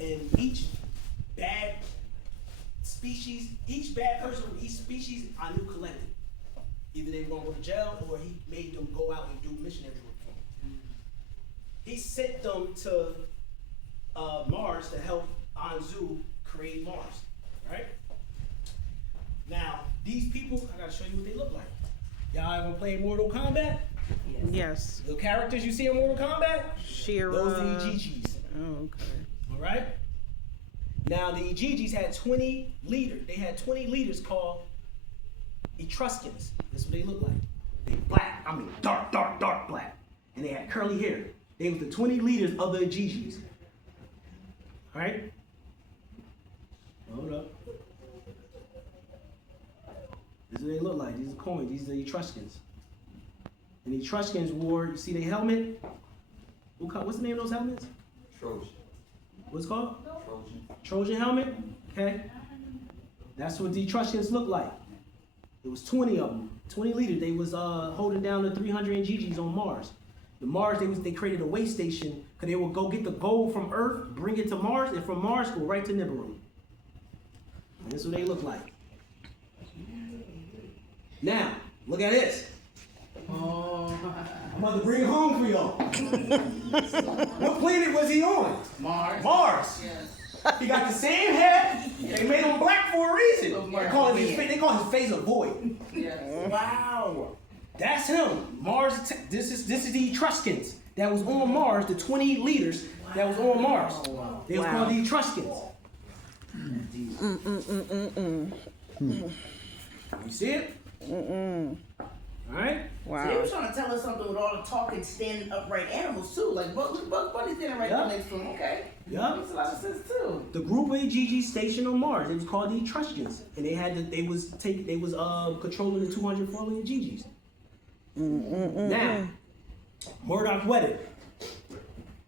And each bad species, each bad person from each species, Anu collected. Either they were going to go to jail or he made them go out and do missionary work for him. He sent them to Mars to help Anzu create Mars, right? Now, these people, I gotta show you what they look like. Y'all ever played Mortal Kombat? Yes. The characters you see in Mortal Kombat? Shira. Those are the Igigis. Oh, okay. All right? Now, the Igigis had 20 leaders. They had 20 leaders called Etruscans. That's what they look like. They black, I mean dark black. And they had curly hair. They were the 20 leaders of the Igigis. All right? Hold up. This is what they look like. These are coins. These are the Etruscans. And the Etruscans wore, you see their helmet? What's the name of those helmets? Trojan. What's it called? Trojan. Trojan helmet? Okay. That's what the Etruscans look like. There was 20 of them. 20 leaders. They was holding down the 300 Igigis on Mars. The Mars, they created a way station because they would go get the gold from Earth, bring it to Mars, and from Mars go right to Nibiru. And that's what they look like. Now, look at this. I'm about to bring it home for y'all. What planet was he on? Mars. Mars. Yes. He got the same head. They made him black for a reason. They call his face a void. Yes. Wow. That's him. Mars. This is the Etruscans that was on Mars. The 20 leaders that was on Mars. They was called the Etruscans. You see it? All right. Wow. So they were trying to tell us something with all the talking, standing upright animals too. Like Bugs Bunny standing right there next to him. Okay. Yeah. Makes a lot of sense too. The group of Igigi stationed on Mars. It was called the Etruscans, and they was controlling the 200 fallen Igigis. Now, Murdoch's wedding.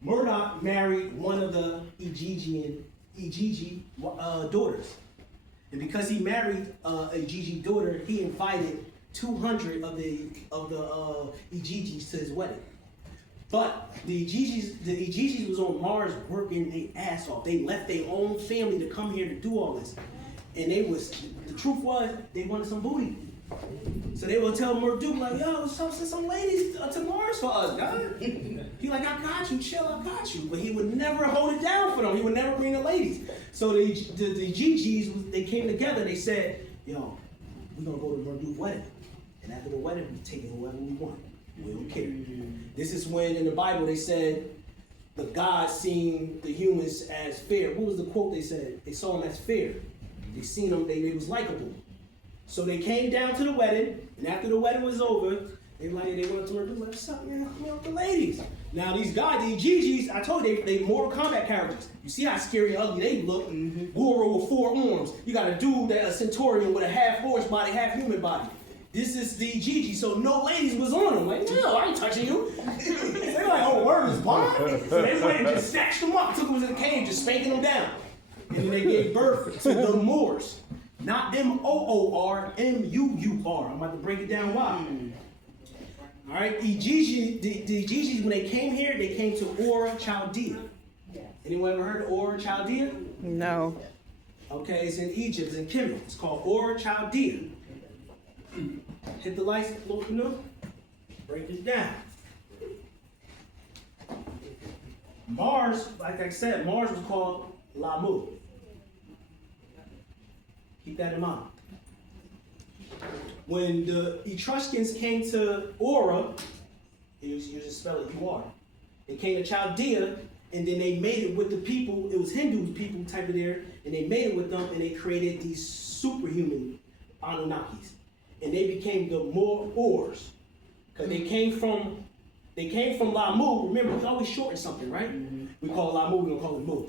Murdoch married one of the Igigi daughters, and because he married a Igigi daughter, he invited 200 of the Igigis to his wedding. But the Igigis was on Mars working their ass off. They left their own family to come here to do all this. And the truth was, they wanted some booty. So they would tell Murdoch, like, yo, send some ladies to Mars for us, God. He like, I got you, chill, I got you. But he would never hold it down for them. He would never bring the ladies. So the Igigis, they came together, they said, yo, we're gonna go to Murdoch's wedding. And after the wedding, we take whoever we want. We don't care. This is when in the Bible they said the gods seen the humans as fair. What was the quote they said? They saw them as fair. They seen them, they was likable. So they came down to the wedding, and after the wedding was over, they went to Murdoch, like, what's up, man? I'm with the ladies. Now these guys, the Igigis, I told you, they Mortal Kombat characters. You see how scary and ugly they look. Goro with 4 arms. You got a dude a Centaurian with a half horse body, half human body. This is the Igigi, so no ladies was on him. Like, no, I ain't touching you. They're like, oh, word is bond. So they went and just snatched them up, took them to the cave, just spanking them down. And then they gave birth to the Moors. Not M-O-O-R, M-U-U-R. I'm about to break it down why. All right, the Igigis, when they came here, they came to Ur Chaldea. Anyone ever heard of Ur Chaldea? No. Okay, it's in Egypt, it's in Kemet. It's called Ur Chaldea. Hit the lights, break this down. Mars, like I said, Mars was called Lamu. Keep that in mind. When the Etruscans came to Ura, you just spell it U-R. They came to Chaldea, and then they made it with the people. It was Hindu people type of there, and they made it with them, and they created these superhuman Anunnakis. And they became the Moors, because they came from Lamu. Remember, we always shorten something, right? We call it Lamu, we gonna call it Mu.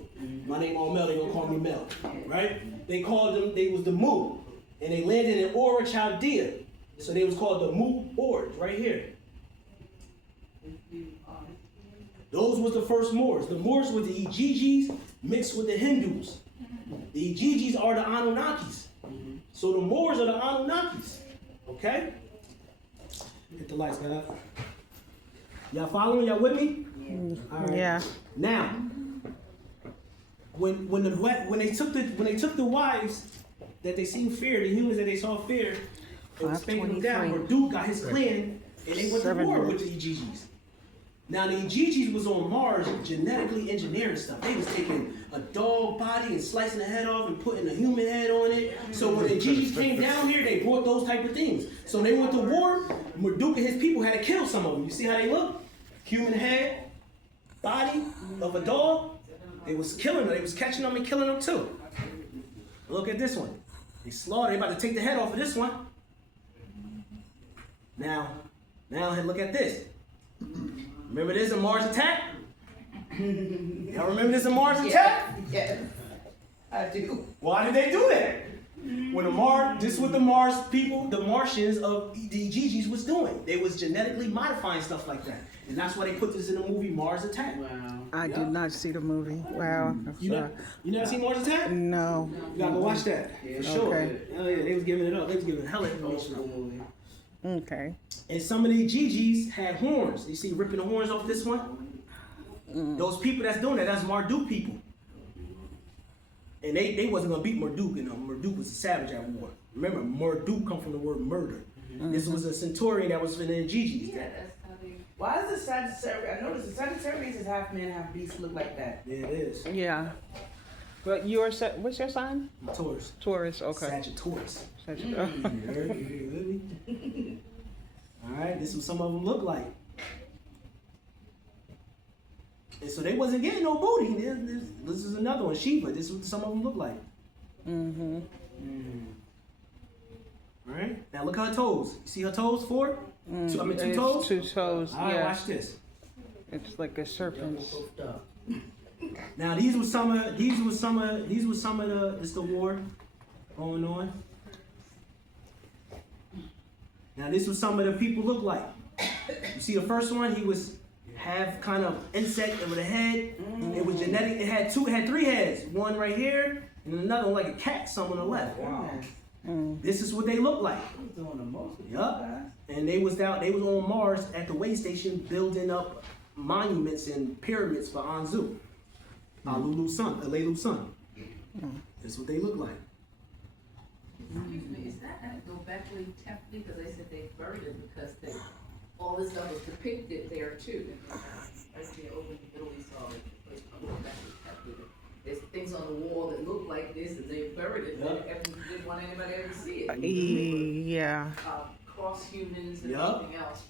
My name Almal, they gonna call me Mel, right? They was the Mu, and they landed in Ur Chaldea, so they was called the Mu-Ors, right here. Those was the first Moors. The Moors were the Igigis mixed with the Hindus. The Igigis are the Anunnakis. So the Moors are the Anunnakis. Okay? Hit the lights, got up. Y'all following? Y'all with me? All right. Yeah. Now, when they took the wives that they seen fear, the humans that they saw fear, they was spanking them down. 523. Marduk got his clan, and they went to 7 war with minutes. the EGGs. Now the EGGs was on Mars genetically engineering stuff. They was taking a dog body and slicing the head off and putting a human head on it. So when the EGGs came down here, they brought those type of things. So when they went to war, Marduk and his people had to kill some of them. You see how they look? Human head, body of a dog. They was killing them. They was catching them and killing them too. Look at this one. They slaughtered. They about to take the head off of this one. Now look at this. Remember this in Mars Attack? Y'all remember this in Mars Attack? Yes, I do. Why did they do that? When this is what the Mars people, the Martians of the GGs was doing. They was genetically modifying stuff like that. And that's why they put this in the movie Mars Attack. Wow. I did not see the movie. Wow. You never seen Mars Attack? No. You gotta go watch that. For sure. Okay. Oh yeah, they was giving it up. They was giving hella information up. Okay. And some of the GGs had horns. You see ripping the horns off this one? Those people that's doing that, that's Marduk people. And they wasn't gonna beat Marduk, and Marduk was a savage at war. Remember, Marduk come from the word murder. This was a centurion that was in the GGs. Yeah, that's how they. Why is the Sagittarius? I noticed the Sagittarius is half man, half beast. Look like that. Yeah, it is. Yeah. But what's your sign? Taurus. Taurus. Okay. Sagittarius. Sagittarius. You heard me? All right, this is what some of them look like. And so they wasn't getting no booty. This is another one, Shiva. This is what some of them look like. Mm-hmm. All right, now look at her toes. You see her toes? 4? Two toes? 2 toes. All right, Yeah. watch this. It's like a serpent. Now these were some of the it's the war going on. Now this was some of the people look like. You see the first one, he was half kind of insect with a head. It was genetic. It had 3 heads. One right here, and another one like a cat, some on the left. Wow. This is what they look like. He's doing the most with Yup. guys. And they was on Mars at the way station building up monuments and pyramids for Anzu. Alulu's son. That's what they look like. Excuse me, is that go back to temple because they said they buried it because all this stuff was depicted there too. Right there over in the Middle East, all the place going back to temple. There's things on the wall that look like this, and they buried it. Yep. And didn't want anybody ever to see it. Yeah. Cross humans and Yep. everything else.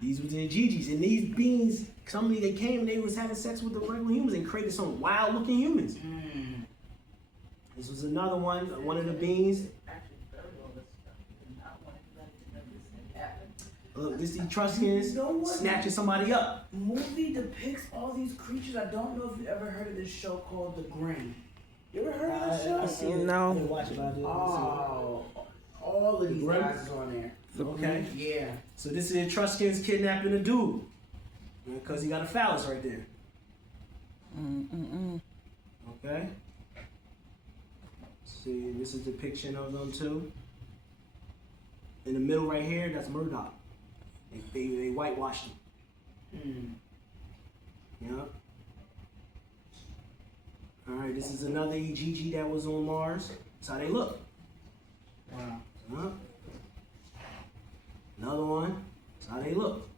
These were the Gigi's, and these beings, they came and they was having sex with the regular humans and created some wild looking humans. This was another one of the beings. Actually buried all this stuff and not want anybody to know this thing happened. Look, this the Etruscans snatching somebody up. Movie depicts all these creatures. I don't know if you ever heard of this show called The Grain. You ever heard of this show? I see it. No. I didn't watch it, but I did. Oh, all of these Grain? guys is on there. Okay. Yeah. So this is the Etruscans kidnapping a dude. Because he got a phallus right there. Okay. See, this is a depiction of them too. In the middle right here, that's Murdoch. They whitewashed him. Yeah. Alright, this is another EGG that was on Mars. That's how they look. Wow. Huh? Another one. That's how they look.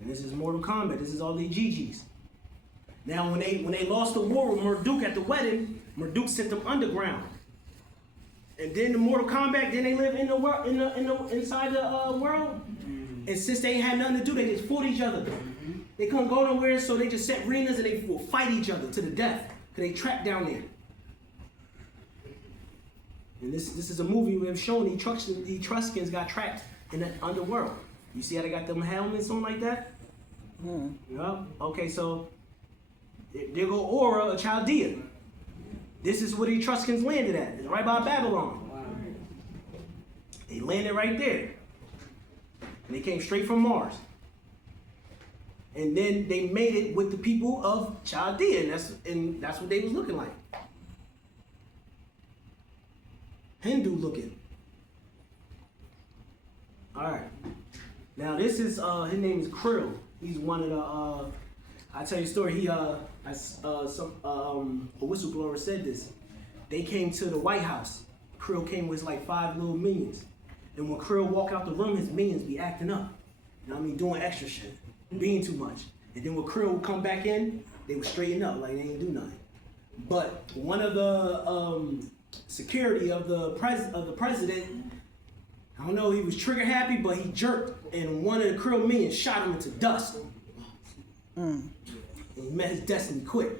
And this is Mortal Kombat. This is all the GGs. Now, when they lost the war with Marduk at the wedding, Marduk sent them underground. And then the Mortal Kombat, then they live in the world, inside the world. And since they ain't had nothing to do, they just fought each other. They couldn't go nowhere, so they just set arenas and they will fight each other to the death. Cause they trapped down there. And this is a movie we have shown the Etruscans got trapped in the underworld. You see how they got them helmets on like that? Yep. Okay, so there go Aura, a Chaldea. This is where the Etruscans landed at. It's right by Babylon. Wow. They landed right there. And they came straight from Mars. And then they made it with the people of Chaldea, and that's what they was looking like. Hindu looking. All right. Now this is his name is Krill. He's one of the I tell you a story. A whistleblower said this. They came to the White House. Krill came with like 5 little minions. And when Krill walk out the room, his minions be acting up. You know what I mean? Doing extra shit. Being too much. And then when Krill would come back in, they would straighten up like they ain't do nothing. But one of the security of the president, I don't know, he was trigger happy, but he jerked, and one of the Krill minions shot him into dust. And he met his destiny quick.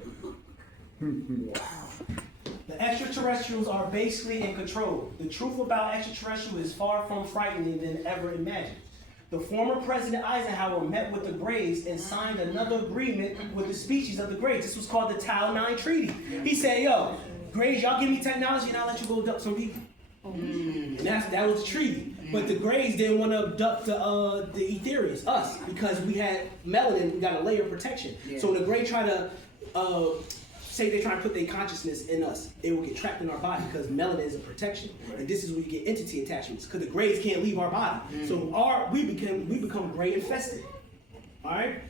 The extraterrestrials are basically in control. The truth about extraterrestrials is far from frightening than ever imagined. The former President Eisenhower met with the Greys and signed another agreement with the species of the Greys. This was called the Tau 9 Treaty. He said, yo, Greys, y'all give me technology and I'll let you go abduct some people. And that was the treaty. But the Greys didn't want to abduct the Etherians, us, because we had melanin, we got a layer of protection. So when the Grey try to say they try to put their consciousness in us, it will get trapped in our body because melanin is a protection. And this is where you get entity attachments because the Greys can't leave our body. So we become Grey infested. All right?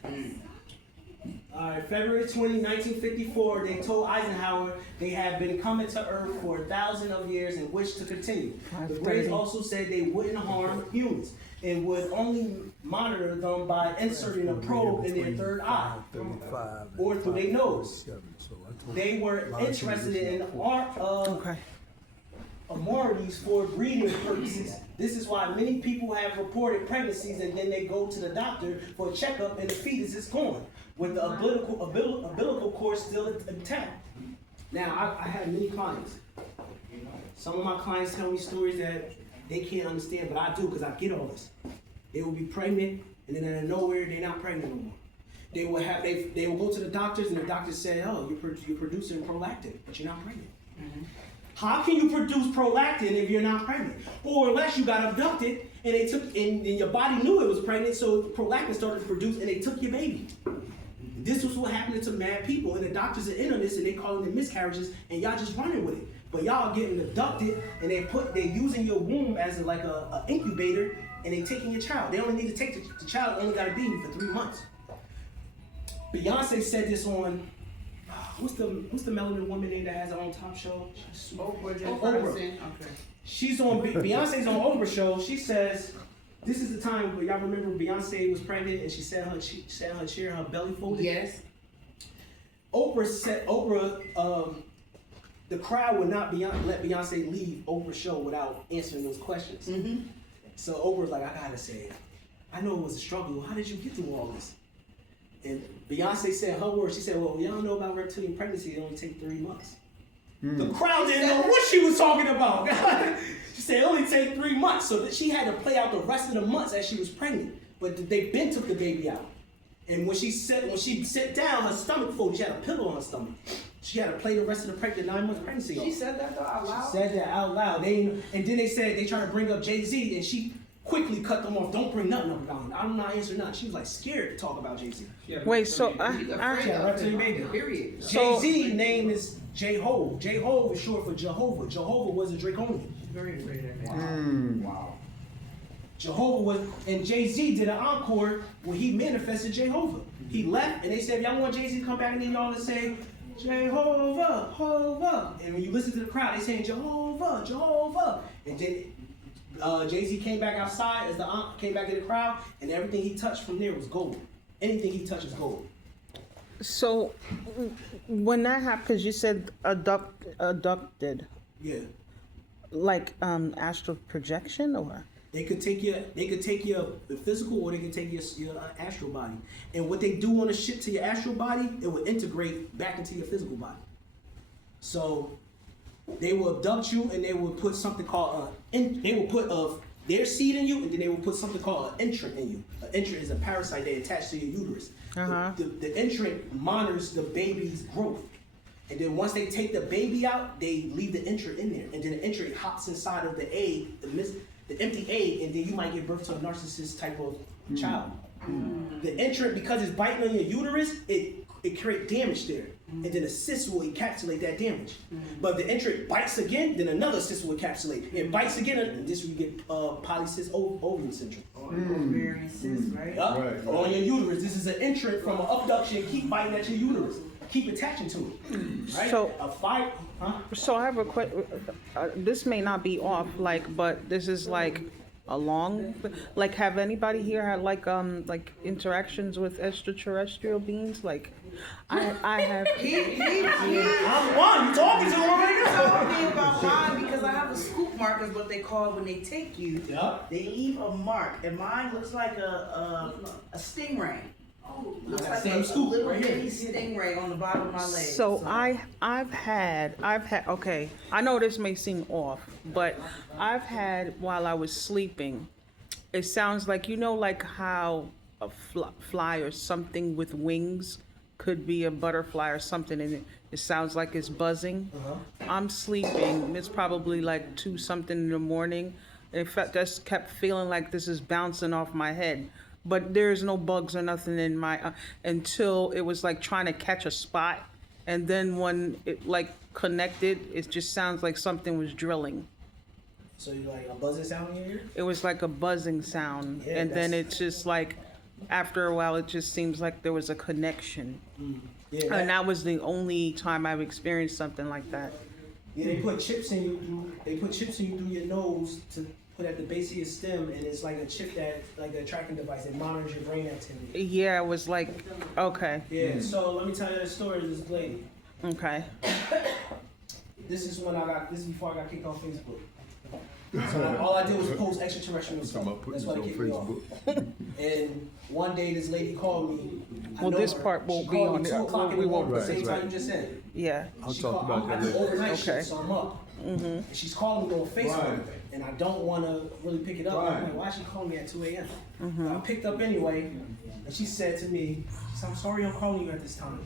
All right, February 20, 1954, they told Eisenhower they had been coming to Earth for 1,000 of years and wished to continue. The Greys also said they wouldn't harm humans and would only monitor them by inserting a probe in their third eye or through their nose. They were interested in amorities for breeding purposes. This is why many people have reported pregnancies and then they go to the doctor for a checkup and the fetus is gone with the umbilical cord still intact. Now, I have many clients. Some of my clients tell me stories that they can't understand, but I do because I get all this. They will be pregnant and then out of nowhere they're not pregnant no more. They will go to the doctors and the doctors say, oh, you're producing prolactin, but you're not pregnant. How can you produce prolactin if you're not pregnant? Or unless you got abducted and they took and your body knew it was pregnant, so prolactin started to produce and they took your baby. This was what happened to mad people, and the doctors are in on this and they calling it miscarriages, and y'all just running with it. But y'all getting abducted and they're using your womb as a incubator, and they taking your child. They only need to take the child only got to be for 3 months. Beyonce said this on what's the melanin woman name that has her own top show? Oprah. Okay. She's on Beyonce's on Oprah show. She says this is the time where y'all remember Beyonce was pregnant and she sat her chair, her belly folded. Yes. The crowd would not let Beyonce leave Oprah's show without answering those questions. So Oprah's like, I gotta say it. I know it was a struggle. How did you get through all this? And Beyonce said her words. She said, well, y'all know about reptilian pregnancy. It only takes 3 months. The crowd didn't know what she was talking about. She said it only takes 3 months. So that she had to play out the rest of the months as she was pregnant. But they been took the baby out. And when she sat down, her stomach folded. She had a pillow on her stomach. She had to play the rest of the 9 months pregnancy off. She said that though out loud? She said that out loud. And then they said they tried to bring up Jay-Z, and she quickly cut them off. Don't bring nothing up about him. I'm not answering nothing. She was like scared to talk about Jay-Z. Wait, so Jay-Z name is J-Ho. J-Ho is short for Jehovah. Jehovah was a draconian. Very great. Wow. Jehovah was, and Jay-Z did an encore where he manifested Jehovah. He left, and they said, if y'all want Jay-Z to come back, and then y'all to say, Jehovah, Jehovah. And when you listen to the crowd, they saying Jehovah, Jehovah. And then Jay-Z came back outside as the aunt came back in the crowd, and everything he touched from there was gold. Anything he touched is gold. So when that happened, because you said abducted. Yeah. Like astral projection, or? They could take your physical, or they could take your astral body. And what they do on the ship to your astral body, it will integrate back into your physical body. So they will abduct you, and they will put something called their seed in you, and then they will put something called an entrant in you. An entrant is a parasite they attach to your uterus. The entrant monitors the baby's growth. And then once they take the baby out, they leave the entrant in there. And then the entrant hops inside of the egg, the empty egg, and then you might give birth to a narcissist type of child. The entrant, because it's biting on your uterus, it creates damage there. And then a cyst will encapsulate that damage. But if the entrant bites again, then another cyst will encapsulate. It bites again, and this will get polycystic ovarian syndrome. Ovarian cyst, right? Yup, Right. on your uterus. This is an entrant from an abduction. Keep biting at your uterus. Keep attaching to it. Right? So- a fight, huh? So I have a question. This may not be off, like, but this is like a long. Like, have anybody here had like interactions with extraterrestrial beings? Like, I have. I'm one. You talking to him right now? Told me about mine because I have a scoop mark is what they call it when they take you. Yup. They leave a mark, and mine looks like a stingray. Looks That like same a scoop little right here. bitty stingray on the bottom of my leg. So I've had okay, I know this may seem off, but I've had while I was sleeping, it sounds like, you know, like how a fly or something with wings could be a butterfly or something, and it sounds like it's buzzing. I'm sleeping, it's probably like 2 something in the morning. In fact, just kept feeling like this is bouncing off my head. But there's no bugs or nothing in my until it was like trying to catch a spot, and then when it like connected, it just sounds like something was drilling. So you like a buzzing sound in your ear? It was like a buzzing sound, Yeah, and then that's- it's just like after a while, it just seems like there was a connection, Yeah. and that was the only time I've experienced something like that. Yeah, they put chips in you. They put chips in you through your nose to put at the base of your stem, and it's like a chip that, like a tracking device that monitors your brain activity. Yeah, it was like okay, Yeah. So let me tell you the story of this lady. okay. This is before I got kicked off Facebook. So all I did was post extraterrestrial stuff. Talking about putting That's this why on they kicked me off. Facebook. And one day this lady called me. I Well, know this her. part won't She be called on me it. 2 o'clock in We the won't- morning, Right, same right. time you just said. Yeah. I'll She talk called- about I'm that at the later. overnight Okay. shift, so I'm up. And she's calling me on Facebook, Right. and I don't want to really pick it up. I'm Right. like, why is she calling me at 2 a.m.? But I picked up anyway, and she said to me, she said, I'm sorry I'm calling you at this time.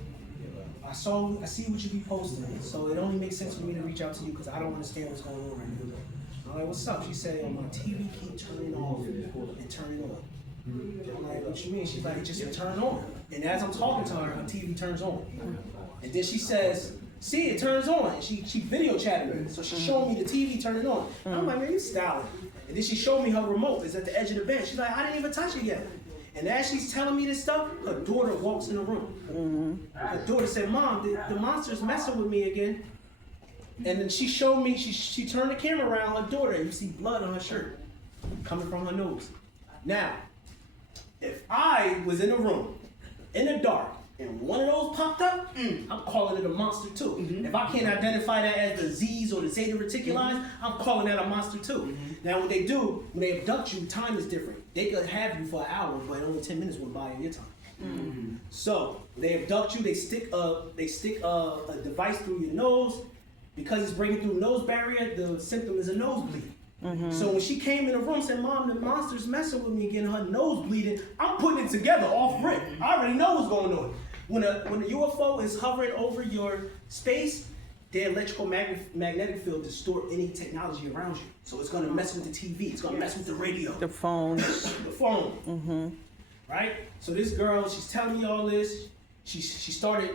I see what you be posting, so it only makes sense for me to reach out to you because I don't understand what's going on right now. I'm like, what's up? She said, my TV keep turning off and turning on. I'm like, what you mean? She's like, it just turn on. And as I'm talking to her TV turns on. And then she says, see, it turns on. And she video chatted me. So she showed me the TV turning on. I'm like, man, you styling. And then she showed me her remote. It's at the edge of the bed. She's like, I didn't even touch it yet. And as she's telling me this stuff, her daughter walks in the room. Her daughter said, Mom, the monster's messing with me again. And then she showed me, she turned the camera around her daughter, and you see blood on her shirt coming from her nose. Now, if I was in a room, in the dark, and one of those popped up, I'm calling it a monster too. If I can't identify that as the Z's or the Zeta Reticuli, I'm calling that a monster too. Now what they do, when they abduct you, time is different. They could have you for an hour, but only 10 minutes went by in your time. So they abduct you, they stick a device through your nose. Because it's breaking through nose barrier, the symptom is a nosebleed. So when she came in the room and said, Mom, the monster's messing with me again, her nose bleeding, I'm putting it together off rip. I already know what's going on. When a UFO is hovering over your space, their electrical magnetic field distort any technology around you. So it's gonna mess with the TV, it's gonna mess with the radio, The phones. the phone. Right? So this girl, she's telling me all this. She started.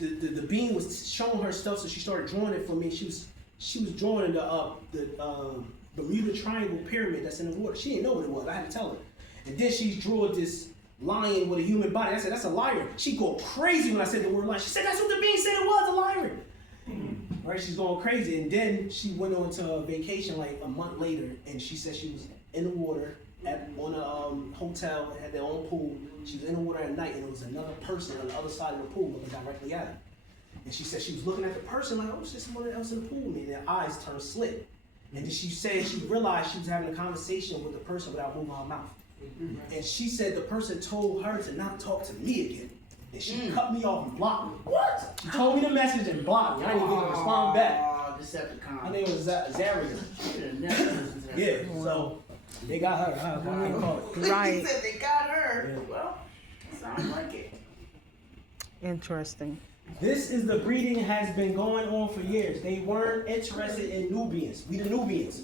The being was showing her stuff, so she started drawing it for me. She was drawing the Bermuda Triangle pyramid that's in the water. She didn't know what it was. I had to tell her. And then she drew this lion with a human body. I said, that's a liar. She go crazy when I said the word lion. She said, that's what the being said it was, a liar. Right? She's going crazy. And then she went on to a vacation like a month later, and she said she was in the water on a hotel, had their own pool. She was in the water at night, and there was another person on the other side of the pool looking directly at her. And she said she was looking at the person like, oh, it's just someone else in the pool. And their eyes turned slit. And then she said she realized she was having a conversation with the person without moving her mouth. And she said the person told her to not talk to me again. And she cut me off and blocked me. What? She told me the message and blocked me. I didn't even get to respond back. Decepticon. Her name was Zaria. Yeah, so they got her. I can't call it. Right. He said they got her. Yeah. Well, sounds like it. Interesting. This is the breeding has been going on for years. They weren't interested in Nubians. We the Nubians.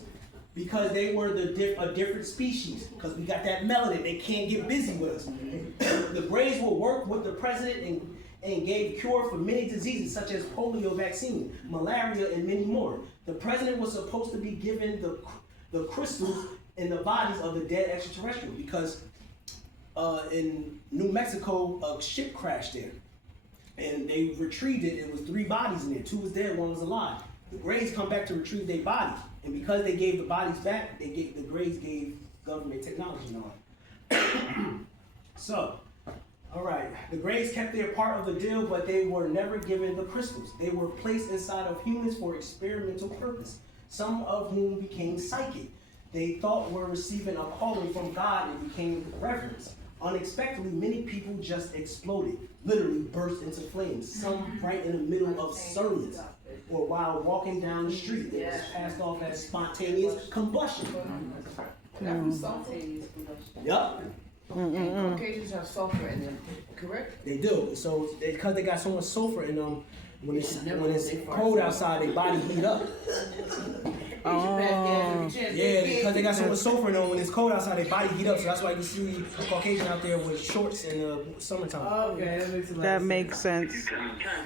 Because they were a different species. Because we got that melanin. They can't get busy with us. The Braves will work with the president and gave cure for many diseases such as polio vaccine, malaria, and many more. The president was supposed to be given the crystals in the bodies of the dead extraterrestrial because in New Mexico, a ship crashed there. And they retrieved it. It was 3 bodies in there. 2 was dead, 1 was alive. The Greys come back to retrieve their bodies. And because they gave the bodies back, the Greys gave government technology and all that. So, all right. The Greys kept their part of the deal, but they were never given the crystals. They were placed inside of humans for experimental purpose, some of whom became psychic. They thought were receiving a calling from God and became reverence. Unexpectedly, many people just exploded, literally burst into flames, some right in the middle of service or while walking down the street. It was passed off as spontaneous combustion. Spontaneous combustion. Yup, And Caucasians have sulfur in them, correct? they do. So because they got so much sulfur in them, when it's cold outside, their body heat up. Yeah, because they got so much sulfur in them, when it's cold outside, their body heat up. So that's why you see a Caucasian out there with shorts in the summertime. Okay, that makes a lot That of makes sense.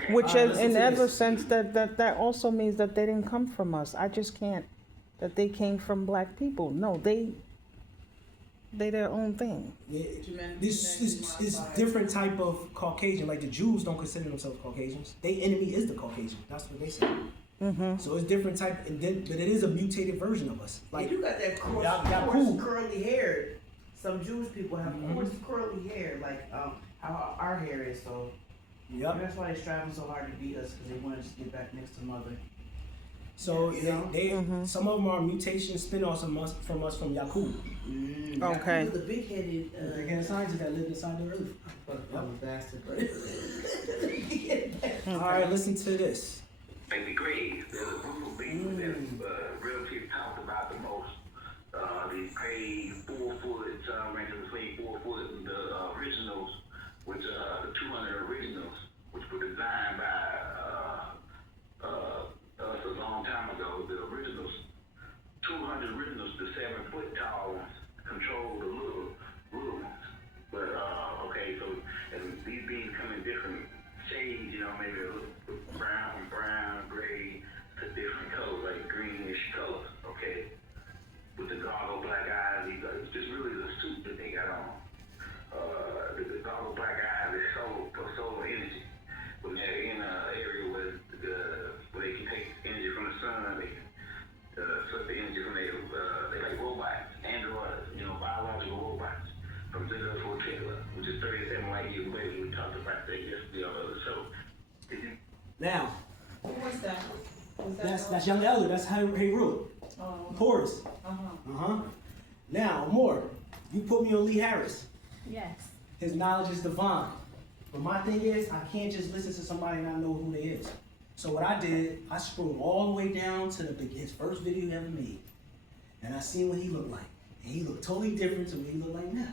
Which listen in to other this. sense that also means that they didn't come from us. I just can't that they came from black people. No, they their own thing. Yeah, this is different type of Caucasian. Like the Jews don't consider themselves Caucasians. Their enemy is the Caucasian. That's what they say. So it's different type, but it is a mutated version of us. Like Like you got that coarse, Y'all cool. curly hair. Some Jewish people have coarse, curly hair, like how our hair is. So yep. that's why they're striving so hard to beat us, because they want us to get back next to mother. So Yeah. they some of them are mutation spin-offs from us from Yakub. Okay. The big-headed They got scientists that live inside the earth. bastard. All right, listen to this. Like the Grays, there's a group of people that real people talked about the most. They paid 4 foot, ranking between 4 foot and the originals, which the 200 originals, which were designed by us a long time ago. The originals, 200 originals, the 7 foot tall ones, control the little ones. But okay, so and these beings come in different shades, you know, maybe a little brown, gray, to different colors, like greenish colors, okay? With the goggle black eyes, it's just really the suit that they got on. The goggle black eyes is solar energy. When they're in an area where they can take energy from the sun, they can suck the energy from they like robots, androids, you know, biological robots. From zero to a trailer, which is 37 light years away. We talked about that yesterday on the other show. Now, What's that? that's young elder. That's how he ruled. Horus. Now, more. You put me on Lee Harris. Yes. His knowledge is divine. But my thing is, I can't just listen to somebody and not know who they is. So what I did, I scrolled all the way down to his first video he ever made, and I seen what he looked like, and he looked totally different to what he looked like now.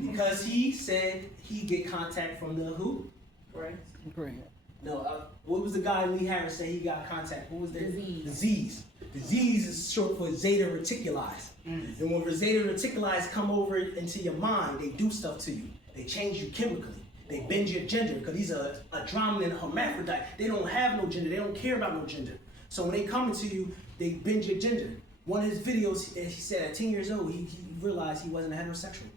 Because he said he get contact from the who? Right. Great. No, what was the guy Lee Harris said he got contact? What was that? Disease. Disease is short for zeta reticuli. And when zeta reticuli come over into your mind, they do stuff to you. They change you chemically. They bend your gender because he's a dominant hermaphrodite. They don't have no gender. They don't care about no gender. So when they come into you, they bend your gender. One of his videos, he said at 10 years old, he realized he wasn't a heterosexual.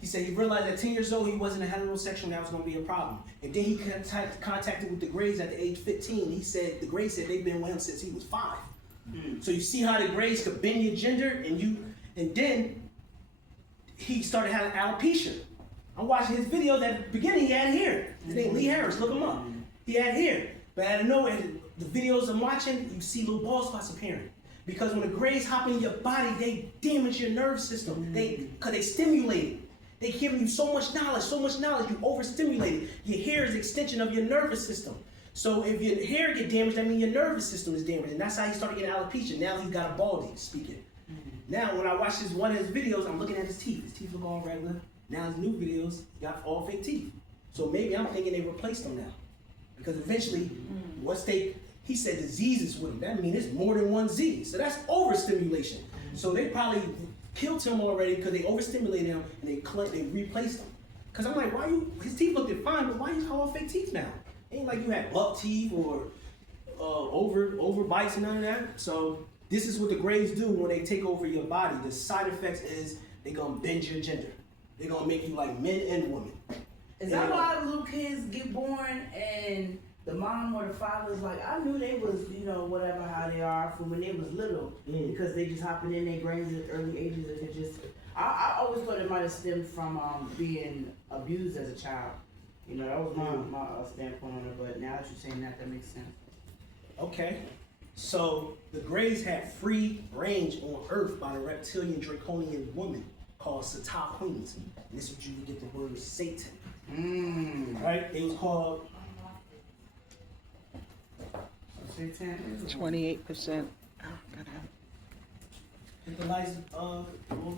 He said he realized at 10 years old he wasn't a heterosexual and that was going to be a problem. And then he contacted with the Greys at the age 15. He said the Greys said they've been with him since he was 5. So you see how the Greys could bend your gender, and then he started having alopecia. I'm watching his videos. At the beginning he had hair. His name Lee Harris. Look him up. He had hair, but out of nowhere, the videos I'm watching, you see little bald spots appearing. Because when the Greys hop in your body, they damage your nerve system. Because they stimulate it. They give you so much knowledge, you overstimulate it. Your hair is an extension of your nervous system. So if your hair get damaged, that means your nervous system is damaged. And that's how he started getting alopecia. Now he's got a baldy, speaking. Now when I watch one of his videos, I'm looking at his teeth. His teeth look all regular. Now his new videos, he got all fake teeth. So maybe I'm thinking they replaced them now. Because eventually, he said diseases with him. That means it's more than one Z. So that's overstimulation. So they probably killed him already because they overstimulated him and they replaced him. Because I'm like, his teeth looked fine, but why you have all fake teeth now? It ain't like you had buck teeth or over bites and none of that. So This is what the Greys do when they take over your body. The side effects is they gonna bend your gender. They gonna make you like men and women. Is that why little kids get born and the mom or the father's like, I knew they was, you know, whatever how they are from when they was little, because they just hopping in their brains at early ages and it just. I always thought it might have stemmed from being abused as a child. You know, that was my standpoint on it. But now that you're saying that makes sense. Okay. So the Greys had free range on Earth by the reptilian draconian woman called Sata Queens. And this is what you would get the word Satan. Right? It was called 28%. hit the lights